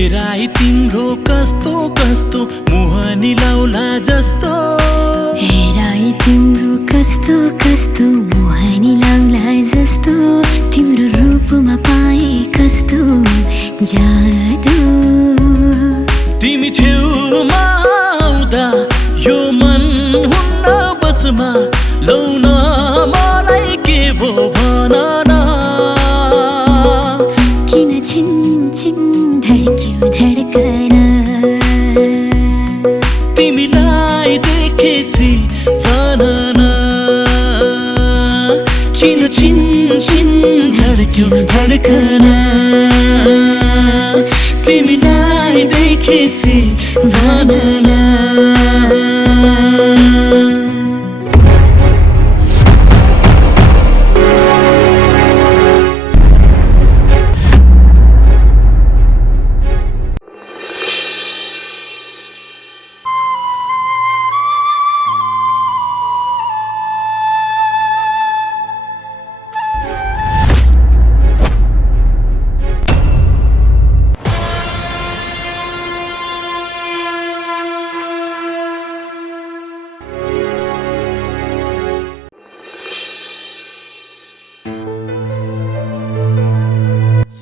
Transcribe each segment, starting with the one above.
हेराई तिम्रो कस्तो कस्तो मोहनी लाउला जस्तो हेराई तिम्रो कस्तो कस्तो मोहनी लाउला जस्तो तिम्रो रूपमा पाए कस्तो जादु तिमी छेउमा आउँदा यो मन हुन्न बसमा लौन मलाई के भो भन न किन छिन छिन धड्क्यो धड्कन तिमीलाई देखेसी भन न किन छिन छिन धड्क्यो धड्कन तिमीलाई देखेसी भन न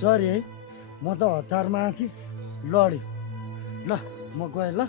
सरी है म त हतारमा थिएँ लड्यो ल म गएँ ल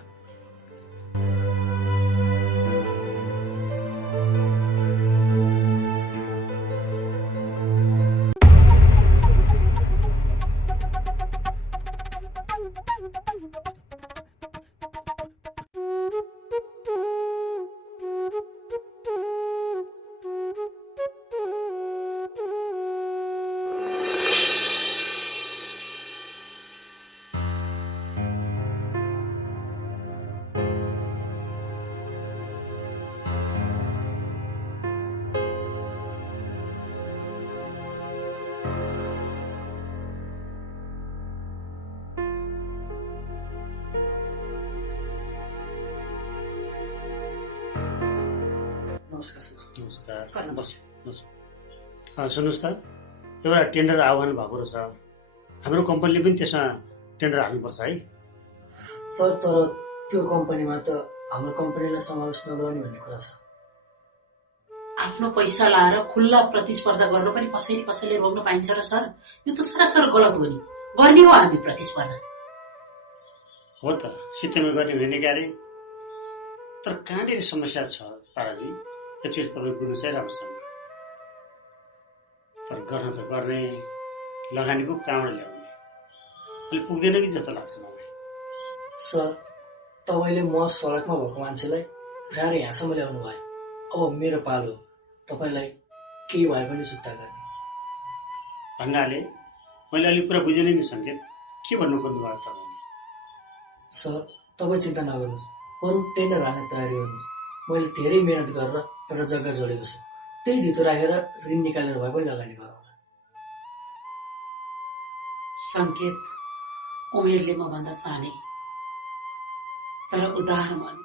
नमस्कार सुन्नुहोस् त एउटा टेन्डर आह्वान भएको रहेछ हाम्रो कम्पनीले पनि त्यसमा टेन्डर हाल्नुपर्छ है सर तर त्यो कम्पनीमा त हाम्रो कम्पनीलाई समावेश नगराउने भन्ने कुरा छ आफ्नो पैसा लाएर खुल्ला प्रतिस्पर्धा गर्न पनि कसैले रोक्न पाइन्छ र सर यो त सरासर गलत हो नि गर्ने हो हामी प्रतिस्पर्धा हो त सित्तैमा गर्ने हुने क्यारे तर कहाँनिर समस्या छ ताराजी एकचोटि तपाईँ बुझ्नु चाहिँ राम्रोसँग तर गर्न त गर्ने लगानीको कहाँबाट ल्याउने अहिले पुग्दैन कि जस्तो लाग्छ मलाई सर तपाईँले म सडकमा भएको मान्छेलाई उठाएर यहाँसम्म ल्याउनु भयो अब मेरो पालो तपाईँलाई केही भए पनि चुक्ता गर्ने भन्नाले मैले अलिक कुरा बुझेन नि सङ्केत के भन्नु खोज्नु भयो तपाईँले सर तपाईँ चिन्ता नगर्नुहोस् बरु टेन्डर हाल्ने तयारी गर्नुहोस् मैले धेरै मेहनत गरेर एउटा जग्गा जोडेको छु त्यही धितो राखेर ऋण निकालेर भए पनि लगानी गरौँला सङ्केत उमेरले म भन्दा सानै तर उदार मन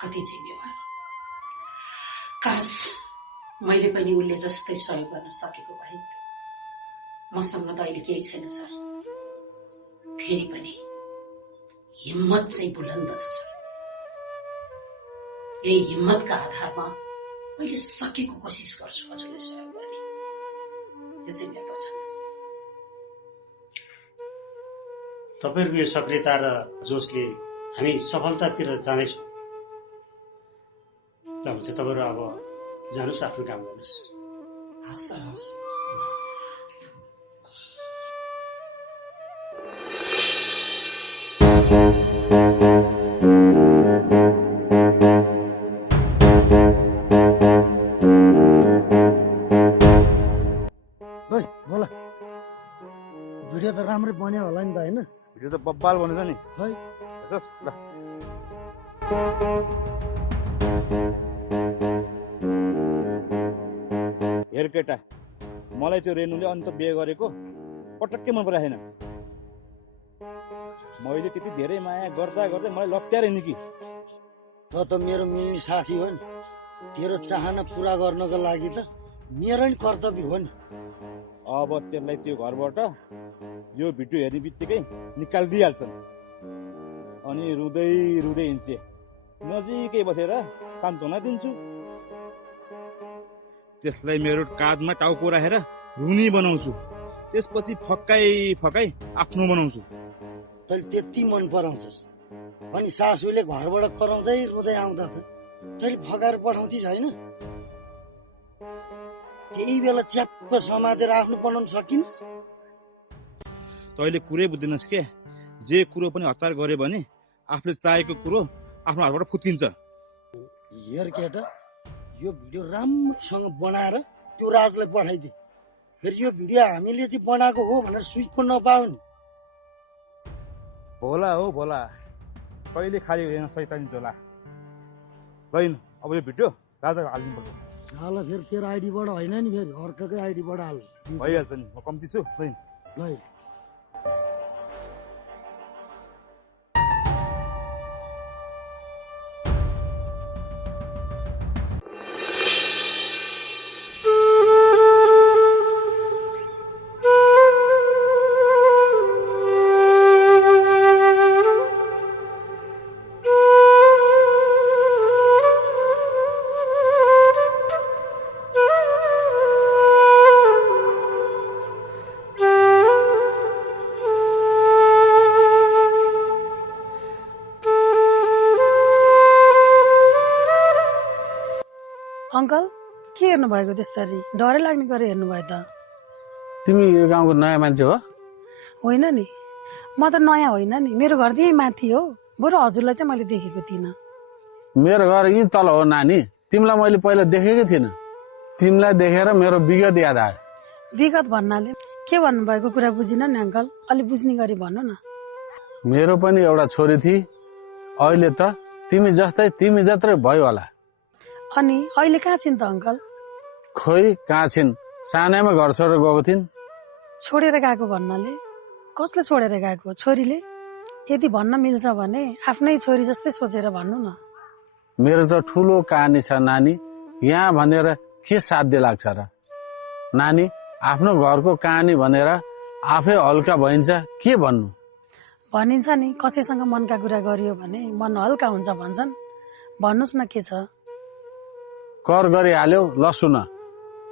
कति जिम्मेवार काश मैले पनि उनले जस्तै सहयोग गर्न सकेको भए मसँग त अहिले केही छैन सर फेरि पनि हिम्मत चाहिँ बुलन्द छ सर यही हिम्मतका आधारमा मैले सकेको कोसिस गर्छु हजुरले सहयोग गर्ने यो चाहिँ मेरो वचन तपाईँहरूको यो सक्रियता र जोसले हामी सफलतातिर जाँदैछौँ ल हुन्छ तपाईँहरू अब जानुहोस् आफ्नो काम गर्नुहोस् हस् सर हस् बोला भिडियो त राम्रै बन्यो होला नि त होइन भिडियो त बब्बाल बनेछ नि खै हेर्छस् ल हेर केटा मलाई त्यो रेणुले अन्त बिहे गरेको पटक्कै मन पराएन मैले त्यति धेरै माया गर्दा गर्दै मलाई लप्ट्याएर नि कि त त मेरो मिल्ने साथी हो नि तेरो चाहना पूरा गर्नको लागि त मेरो नि कर्तव्य हो नि अब त्यसलाई त्यो घरबाट यो भिडियो हेर्ने बित्तिकै निकालिदिइहाल्छन् अनि रुँदै रुँदै हिँड्छे नजिकै बसेर सान्त्वना दिन्छु त्यसलाई मेरो काँधमा टाउको राखेर रुनी बनाउँछु त्यसपछि फकाइ आफ्नो बनाउँछु तैँले त्यति मन पराउँछस् अनि सासूले घरबाट कराउँदै रुँदै आउँदा त तैँले फकाएर पठाउँथिस् होइन त्यही बेला च्याप्प समातेर आफ्नो बनाउन सकिनस् तैँले कुरै बुझ्दैनस् के जे कुरो पनि हतार गऱ्यो भने आफूले चाहेको कुरो आफ्नो हातबाट फुत्किन्छ हेर केटा यो भिडियो राम्रोसँग बनाएर त्यो राजलाई पठाइदिए फेरि यो भिडियो हामीले चाहिँ बनाएको हो भनेर स्विच पनि नपाऊ नि भोला हो भोला कहिले खाली हुँदैन सैतानी झोला लैन अब यो भिडियो राजाको हालिदिनुपर्छ साला फेरि तेरो आइडीबाट होइन नि फेरि अर्काकै आइडीबाट हाल भइहाल्छ नि म कम्ती छु लैन ल अङ्कल के हेर्नु भएको त्यसरी डरै लाग्ने गरी हेर्नु भयो त तिमी यो गाउँको नयाँ मान्छे हो होइन नि म त नयाँ होइन नि मेरो घर यही माथि हो बरु हजुरलाई चाहिँ मैले देखेको थिइनँ मेरो घर यहीँ तल हो नानी तिमीलाई मैले पहिला देखेकै थिइनँ तिमीलाई देखेर मेरो विगत याद आयो विगत भन्नाले के भन्नुभएको कुरा बुझिन नि अङ्कल अलि बुझ्ने गरी भन्नु न मेरो पनि एउटा छोरी थिए अहिले त तिमी जस्तै तिमी जत्रै भयो होला अनि अहिले कहाँ छिन् त अङ्कल खोइ कहाँ छिन् सानैमा घर छोडेर गएको थिइन् छोडेर गएको भन्नाले कसले छोडेर गएको छोरीले यदि भन्न मिल्छ भने आफ्नै छोरी जस्तै सोचेर भन्नु न मेरो त ठुलो कहानी छ नानी यहाँ भनेर के साध्य लाग्छ र नानी आफ्नो घरको कहानी भनेर आफै हल्का भइन्छ के भन्नु भनिन्छ नि कसैसँग मनका कुरा गरियो भने मन हल्का हुन्छ भन्छन् भन्नुहोस् न के छ कर गरिहाल्यो ल सुन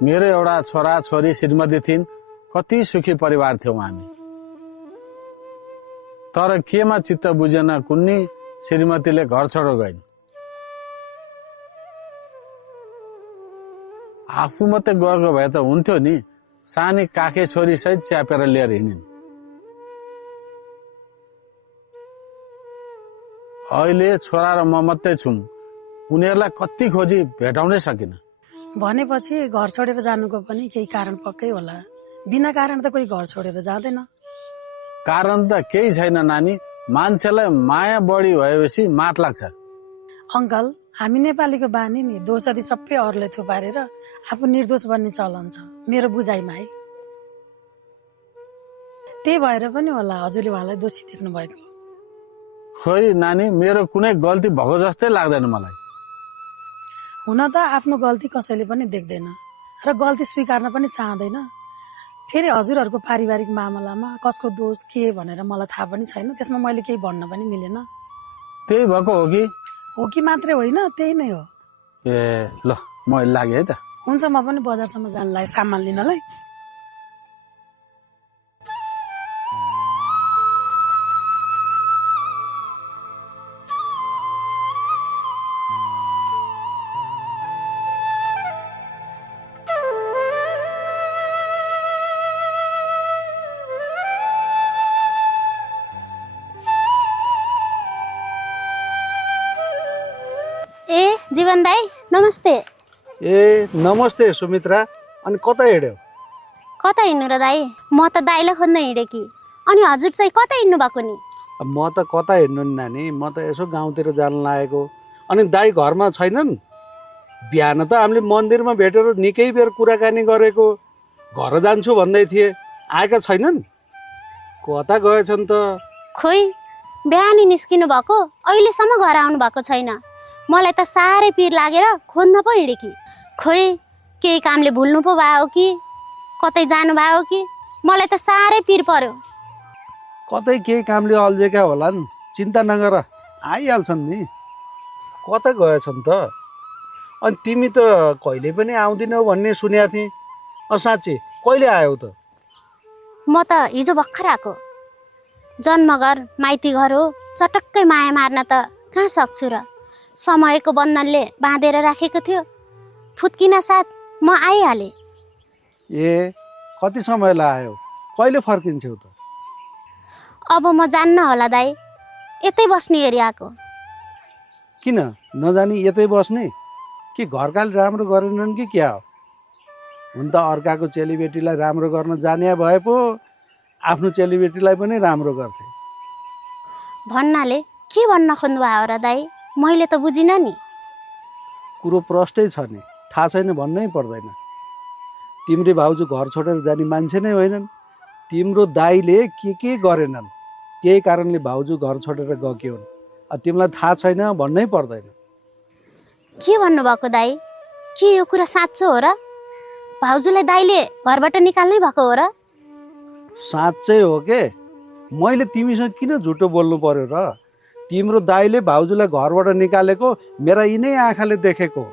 मेरो एउटा छोरा छोरी श्रीमती थिइन् कति सुखी परिवार थियौं हामी तर केमा चित्त बुझेन कुन्नी श्रीमतीले घर छोडेर गइन् आफू मात्रै गएको भए त हुन्थ्यो नि सानी काखे छोरी सहित च्यापेर लिएर हिँडिन् अहिले छोरा र म मात्रै छौं उनीहरूलाई कति खोजी भेटाउनै सकिन भनेपछि घर छोडेर जानुको पनि केही कारण पक्कै होला बिना कारण त कोही घर छोडेर जाँदैन कारण त केही छैन नानी मान्छेलाई माया बढी भएपछि मात लाग्छ अङ्कल हामी नेपालीको बानी नि दोषी सबै अरूले थुपारेर आफू निर्दोष बन्ने चलन छ मेरो बुझाइमा है त्यही भएर पनि होला हजुरले उहाँलाई दोषी देख्नु भएको खोइ नानी मेरो कुनै गल्ती भएको जस्तै लाग्दैन मलाई हुन त आफ्नो गल्ती कसैले पनि देख्दैन र गल्ती स्वीकार्न पनि चाहँदैन फेरि हजुरहरूको पारिवारिक मामलामा कसको दोष के भनेर मलाई थाहा पनि छैन त्यसमा मैले केही भन्न पनि मिलेन त्यही भएको हो कि मात्रै होइन त्यही नै हो ए ल म लागे है त हुन्छ म पनि बजारसम्म जानलाई सामान लिनलाई जीवन दाई नमस्ते ए नमस्ते सुमित्रा अनि कता हिँड्यौ कता हिँड्नु र दाई म त दाइलाई खोज्न हिँडे कि अनि हजुर चाहिँ कता हिँड्नु भएको नि म त कता हिँड्नु नि नानी म त यसो गाउँतिर जान लागेको अनि दाई घरमा छैनन् बिहान त हामीले मन्दिरमा भेटेर निकै बेर कुराकानी गरेको घर जान्छु भन्दै थिए आएका छैनन् कता गएछन् त खोइ बिहानी निस्किनु भएको अहिलेसम्म घर आउनु भएको छैन मलाई त साह्रै पिर लागेर खोज्न पो हिँडे कि खोइ केही कामले भुल्नु पो भयो कि कतै जानु भयो कि मलाई त साह्रै पिर पर्यो कतै केही कामले अल्झेका होलान्, चिन्ता नगर, आइहाल्छन् नि। कता गएछन् त? अनि तिमी त कहिले पनि आउँदिनौ भन्ने सुनेको थिएँ। साँच्ची कहिले आयौ त? म त हिजो भर्खर आएको। जन्मघर माइती घर हो, चटक्कै माया मार्न त कहाँ सक्छु र? समयको बन्धनले बाँधेर राखेको थियो, फुत्किन साथ म आइहालेँ। ए कति समयलाई आयो? कहिले फर्किन्छौ त? अब म जान्न होला दाइ, यतै बस्ने गरी आएको। किन नजानी यतै बस्ने? कि घरकाल राम्रो गरेनन् कि क्या हो? हुन त अर्काको चेलीबेटीलाई राम्रो गर्न जाने भए पो आफ्नो चेलीबेटीलाई पनि राम्रो गर्थे। भन्नाले के भन्न खोज्नुभयो र दाइ? मैले त बुझिनँ नि। कुरो प्रष्टै छ नि, थाहा छैन भन्नै पर्दैन। तिम्री भाउजू घर छोडेर जाने मान्छे नै होइनन्। तिम्रो दाइले के गरेनन्, त्यही कारणले भाउजू घर छोडेर गएकी हुन्। तिमीलाई थाहा छैन भन्नै पर्दैन। के भन्नुभएको दाइ? के यो कुरा साँचो हो र? भाउजूलाई दाइले घरबाट निकाल्नै भएको हो र? साँच्चै हो के? मैले तिमीसँग किन झुटो बोल्नु पर्यो र? तिम्रो दाइले भाउजूलाई घरबाट निकालेको मेरा यिनै आँखाले देखेको।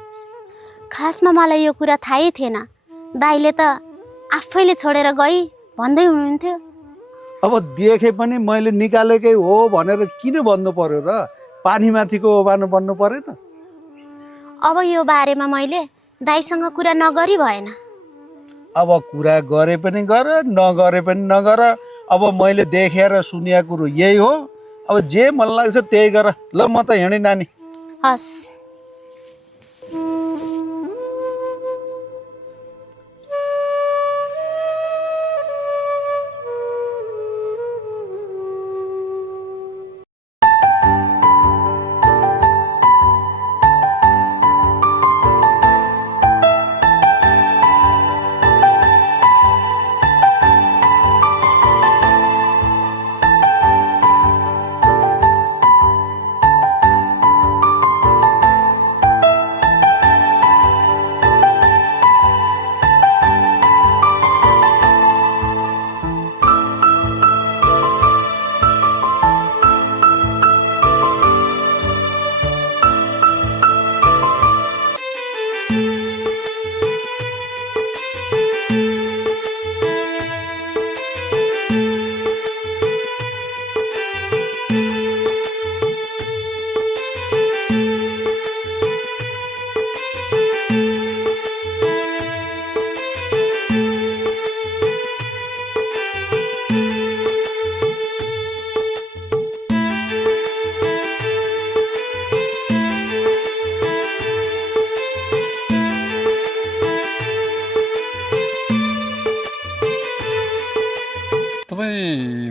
खासमा मलाई यो कुरा थाहै थिएन। दाइले त आफैले छोडेर गई भन्दै हुनुहुन्थ्यो। अब देखे पनि मैले निकालेकै हो भनेर किन भन्नु पर्यो र? पानीमाथिको ओबानो बन्नु परेन? अब यो बारेमा मैले दाइसँग कुरा नगरी भएन। अब कुरा गरे पनि गर, नगरे पनि नगर। अब मैले देखेर सुनिया कुरो यही हो। अब जे मन लाग्छ त्यही गर। ल म त हिँडेँ नानी। हस्।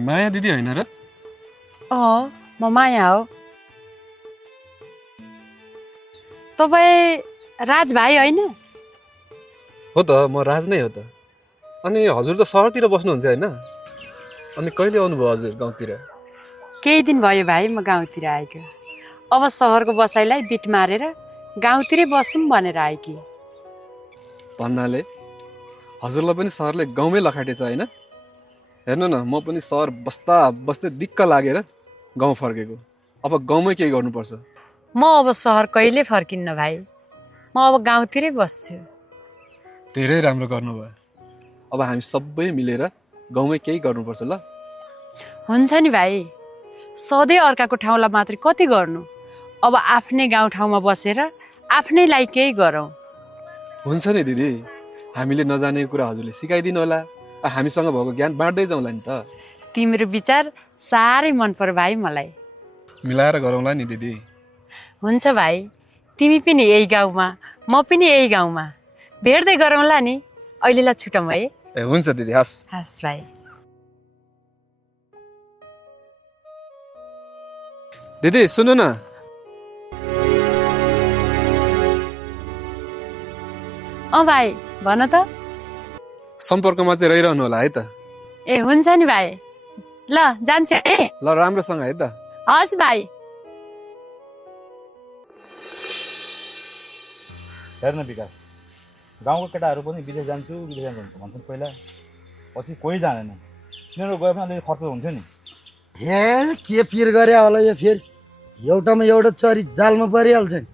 माया दिदी होइन र? म माया हो। तपाईँ राज भाइ होइन? हो त, म राज नै हो त। अनि हजुर त सहरतिर बस्नुहुन्छ होइन? अनि कहिले आउनुभयो हजुर गाउँतिर? केही दिन भयो भाइ, म गाउँतिर आएको। अब सहरको बसाइलाई बिट मारेर गाउँतिरै बसौँ भनेर आएकी। भन्नाले हजुरलाई पनि सहरले गाउँमै लखाटेछ होइन? हेर्नु न, म पनि सहर बस्दा बस्दै दिक्क लागेर गाउँ फर्केको। अब गाउँमै केही गर्नुपर्छ। म अब सहर कहिले फर्किन्न भाइ, म अब गाउँतिरै बस्छु। धेरै राम्रो गर्नुभयो। अब हामी सबै मिलेर गाउँमै केही गर्नुपर्छ ल? हुन्छ नि भाइ, सधैँ अर्काको ठाउँलाई मात्रै कति गर्नु। अब आफ्नै गाउँठाउँमा बसेर आफ्नैलाई केही गरौँ। हुन्छ नि दिदी, हामीले नजानेको कुरा हजुरले सिकाइदिनु होला। हामीसँग भएको ज्ञान बाँड्दै जाउँला नि त। तिम्रो विचार साह्रै मन पर्यो भाइ मलाई। मिलाएर गरौँला नि दिदी। हुन्छ भाइ, तिमी पनि यही गाउँमा, म पनि यही गाउँमा भेट्दै गरौँला नि। अहिलेलाई छुटौँ है? ए हुन्छ दिदी, हस्। हस् भाइ। दिदी सुन्नु न। भाइ भन त। सम्पर्कमा चाहिँ रहिरहनु होला है त। ए हुन्छ नि भाइ, ल जान्छ है। ल राम्रोसँग है त। हस् भाइ। हेर्न विकास, गाउँको केटाहरू पनि विदेश जान्छु भन्छन् पहिला, पछि कोही जाँदैन। तिनीहरू गए पनि अलिअलि खर्च हुन्थ्यो नि। हे के पिर गरे होला यो फेरि एउटामा एउटा चरी जालमा परिहाल्छ नि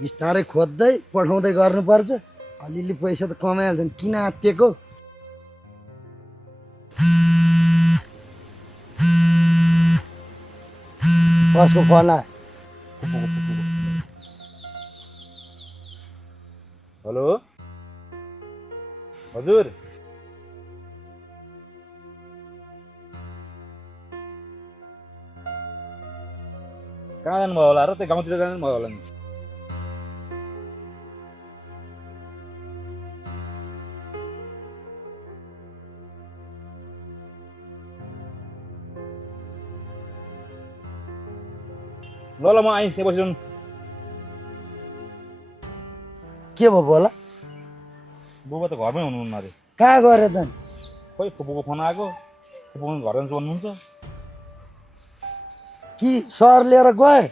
बिस्तारै खोज्दै पठाउँदै गर्नुपर्छ अलिअलि पैसा त कमाइहाल्छ नि किन आत्तिएको कसको फोन आयो हेलो हजुर कहाँ जानुभयो होला र त्यो गाउँतिर जानुभयो होला नि ल ल म आएँ त्यहाँ बसिरहनु के भयो होला बुबा त घरमै हुनुहुन्न अरे कहाँ गएर त खोइ फुपूको फोन आएको फुपू घर जान्छु भन्नुहुन्छ कि सहर लिएर गए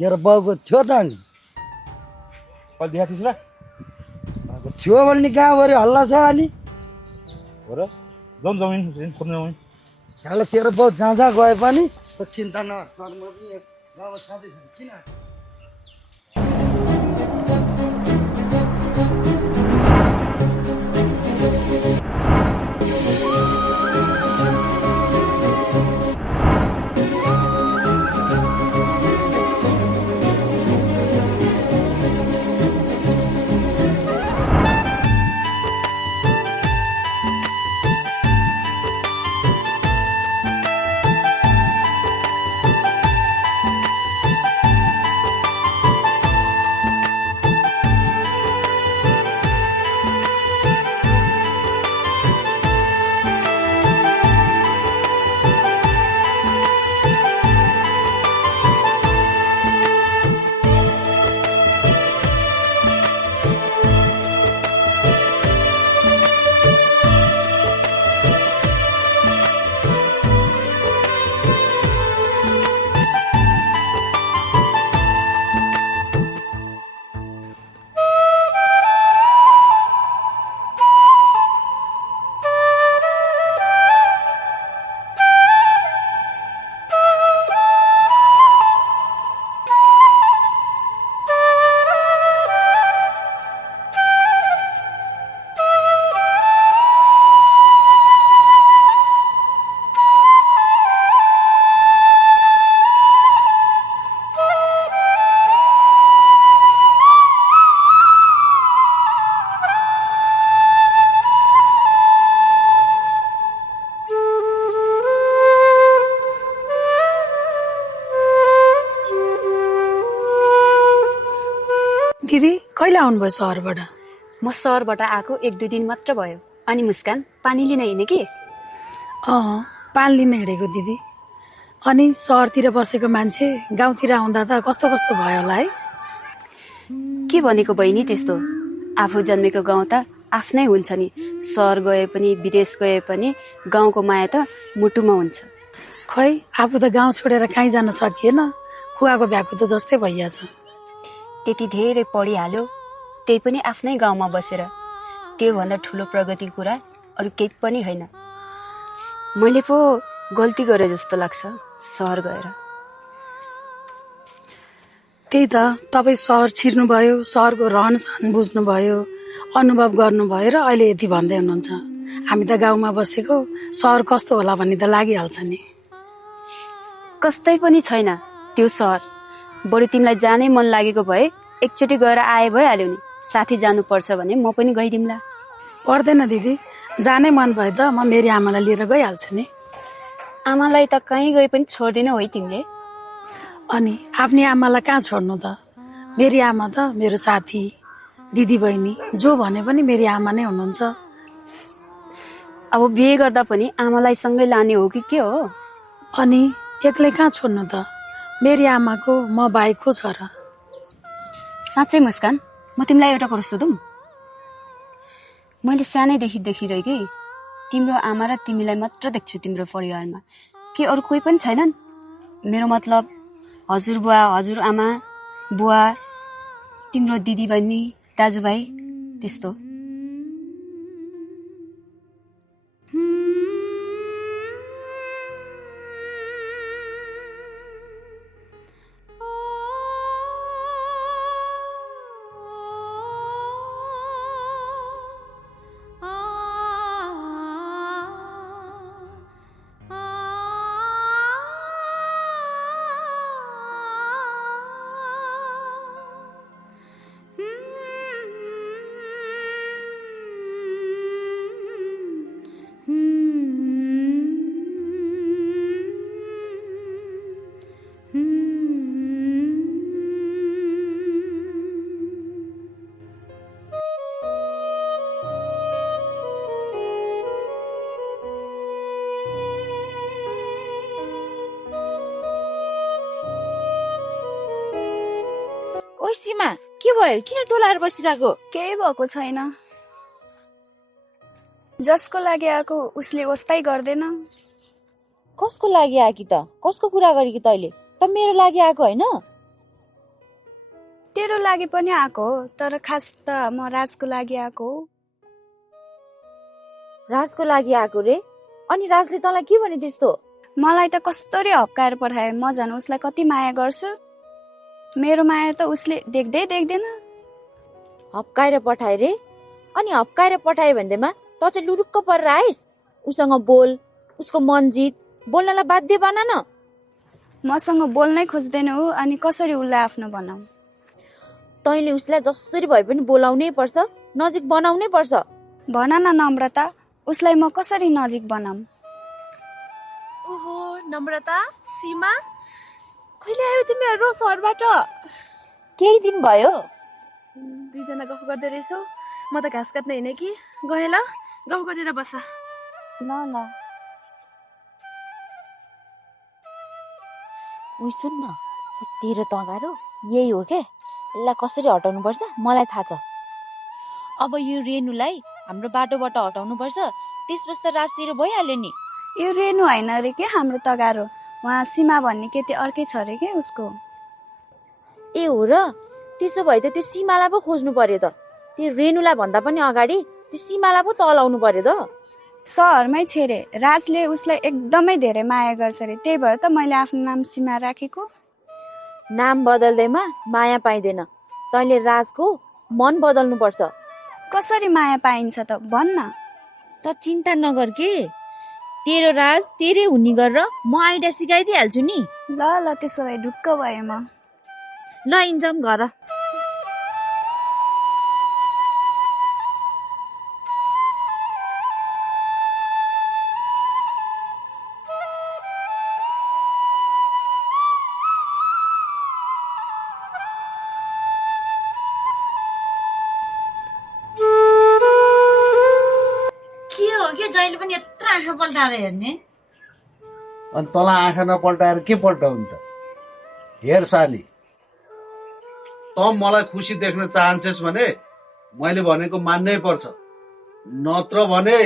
तेरो बाउको थियो त अनि कहिले देखा थिइस् र थियो भने कहाँ गऱ्यो हल्ला छ अनि हो र जाउँ जमिन खोज्नु जाउँ साला तेरो बाउ जहाँ जहाँ गए पनि चिन्ता नगर म चाहिँ गाउँमा छँदैछु किन दिदी कहिले आउनुभयो सहरबाट म सहरबाट आएको 1-2 दिन मात्र भयो अनि मुस्कान पानी लिन हिँडे कि पानी लिन हिँडेको दिदी अनि सहरतिर बसेको मान्छे गाउँतिर आउँदा त कस्तो कस्तो भयो होला है के भनेको बहिनी त्यस्तो आफू जन्मेको गाउँ त आफ्नै हुन्छ नि सहर गए पनि विदेश गए पनि गाउँको माया त मुटुमा हुन्छ खै आफू त गाउँ छोडेर कहीँ जान सकिएन कुवाको भ्याकु त जस्तै भइहाल्छ त्यति धेरै पढिहाल्यो त्यही पनि आफ्नै गाउँमा बसेर त्योभन्दा ठुलो प्रगति कुरा अरू केही पनि होइन मैले पो गल्ती गरे जस्तो लाग्छ सहर गएर त्यही त तपाईँ सहर छिर्नुभयो सहरको रहन सहन बुझ्नुभयो अनुभव गर्नुभयो र अहिले यति भन्दै हुनुहुन्छ हामी त गाउँमा बसेको सहर कस्तो होला भन्ने त लागिहाल्छ नि कस्तै पनि छैन त्यो सहर बरु तिमीलाई जानै मन लागेको भए एकचोटि गएर आए भइहाल्यो नि साथी जानुपर्छ भने म पनि गइदिउँला पर्दैन दिदी जानै मन भए त म मेरी आमालाई लिएर गइहाल्छु नि आमालाई त कहीँ गए पनि छोड्दिन है तिमीले अनि आफ्नै आमालाई कहाँ छोड्नु त मेरी आमा त मेरो साथी दिदी बहिनी जो भने पनि मेरी आमा नै हुनुहुन्छ अब बिहे गर्दा पनि आमालाई सँगै लाने हो कि के हो अनि एक्लै कहाँ छोड्नु त मेरी आमाको म बाहेक को छ र साँच्चै मुस्कान म तिमीलाई एउटा कुरा सोधौँ मैले सानैदेखि देखिरहेकी तिम्रो आमा र तिमीलाई मात्र देख्छु तिम्रो परिवारमा के अरू कोही पनि छैनन् मेरो मतलब हजुरबुवा हजुरआमा बुवा तिम्रो दिदी बहिनी दाजुभाइ त्यस्तो सीमा के भयो किन टोलाएर बसिरहेको केही भएको छैन जसको लागि आएको उसले वस्तै गर्दैन कसको लागि आकी त कसको कुरा गरेकी तैले त मेरो लागि आएको हैन तेरो लागि पनि आएको हो तर खास त म राजको लागि आएको हो राजको लागि आएको रे अनि राजले तँलाई के भने त्यस्तो मलाई त कस्तरी हप्काएर पठाए म झन् उसलाई कति माया गर्छु मेरो माया त उसले देख्दै देख्दैन हप्काएर पठाए रे अनि हप्काएर पठाए भन्दैमा त चाहिँ लुरुक्क परेर आइस उसँग बोल उसको मन जित बोल्नलाई बाध्य बना न मसँग बोल्नै खोज्दैन ऊ अनि कसरी उसलाई आफ्नो बनाऊ तैँले उसलाई जसरी भए पनि बोलाउनै पर्छ नजिक बनाउनै पर्छ भन न नम्रता उसलाई म कसरी नजिक बनाऊ ओहो नम्रता सीमा कहिले आयो तिमीहरू सहरबाट केही दिन भयो दुईजना गफ गर्दै रहेछौ म त घाँस काट्न हिँडेँ कि गएँ ल गफ गरेर बस ल ल उही सुन न तेरो तगारो यही हो के यसलाई कसरी हटाउनु पर्छ मलाई थाहा छ अब यो रेणुलाई हाम्रो बाटोबाट हटाउनु पर्छ त्यसपछि त राजतिर भइहाल्यो नि यो रेणु होइन रे के हाम्रो तगारो उहाँ सीमा भन्ने केटी अर्कै छ रे के उसको ए हो र त्यसो भए त त्यो सीमालाई पो खोज्नु पर्यो त त्यो रेणुलाई भन्दा पनि अगाडि त्यो सीमालाई पो तलाउनु पर्यो त सहरमै छेरे राजले उसलाई एकदमै धेरै माया गर्छ रे त्यही भएर त मैले आफ्नो नाम सीमा राखेको नाम बदल्दैमा माया पाइँदैन तैँले राजको मन बदल्नु पर्छ कसरी माया पाइन्छ त भन्न त चिन्ता नगर के तेरो राज तेरै हुने गरेर म आइडिया सिकाइदिइहाल्छु नि ल ल त्यसो भए ढुक्क भए म ल इन्जम घर जहिले पनि यत्रो आँखा पल्टाएर हेर्ने अनि तँलाई आँखा नपल्टाएर के पल्टाउनु त हेर साली त मलाई खुसी देख्न चाहन्छस् भने मैले भनेको मान्नै पर्छ नत्र भने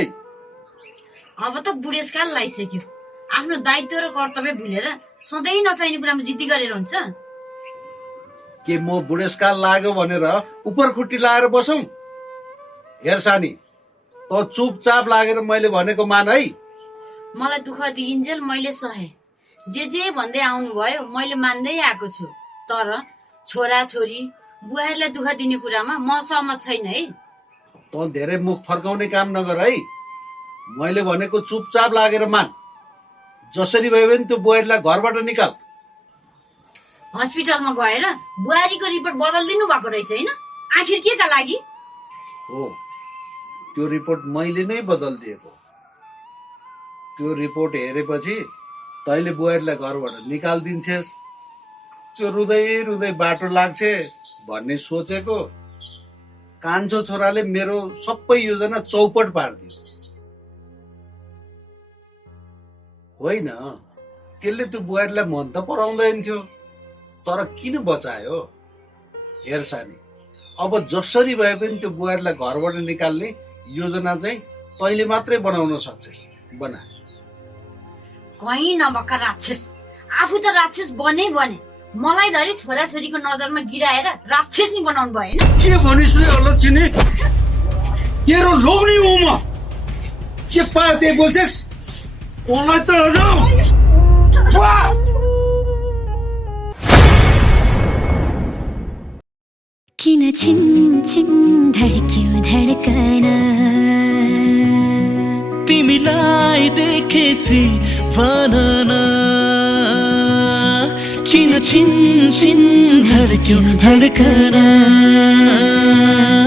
अब त बुढेसकाल लागिसक्यो आफ्नो दायित्व र कर्तव्य भुलेर सधैँ नचाहिने कुरामा जिद्दी गरेर हुन्छ के म बुढेसकाल लाग्यो भनेर उपर खुट्टी लाएर बसौँ हेर सानी त चुपचाप लागेर मैले भनेको मान है मलाई दुःख दिइन्जेल मैले सहे जे भन्दै आउनु भयो मैले मान्दै आएको छु तर छोरा छोरी बुहारीलाई दुःख दिने कुरामा म सहमत छैन है त धेरै मुख फर्काउने काम नगर है मैले भनेको चुपचाप लागेर मान जसरी भयो भने त्यो बुहारीलाई घरबाट निकाल हस्पिटलमा गएर बुहारीको रिपोर्ट बदलिदिनु भएको रहेछ हैन आखिर के का लागि हो त्यो रिपोर्ट मैले नै बदलिदिएको त्यो रिपोर्ट हेरेपछि तैँले बुहारीलाई घरबाट निकालिदिन्छेस् त्यो रुँदै रुँदै बाटो लाग्छ भन्ने सोचेको कान्छो छोराले मेरो सबै योजना चौपट पारिदियो होइन त्यसले त्यो बुहारीलाई मन त पराउँदैन थियो तर किन बचायो हेर सानी अब जसरी भए पनि त्यो बुहारीलाई घरबाट निकाल्ने योजना चाहिँ तैँले मात्रै बनाउन सक्छस् बना कहीँ नभएका राक्षस आफू त राक्षस बने मलाई धरि छोरा छोरीको नजरमा गिराएर राक्षस नि बनाउनु भएन के भनिस् रे अलक्षिनी तेरो लोग्ने हो म के पायो त्यही बोल्छस् मलाई त किन छिन छिन धड्क्यो धड्कना तिमीलाई देखेसी भनना किन छिन छिन धड्क्यो धड्कना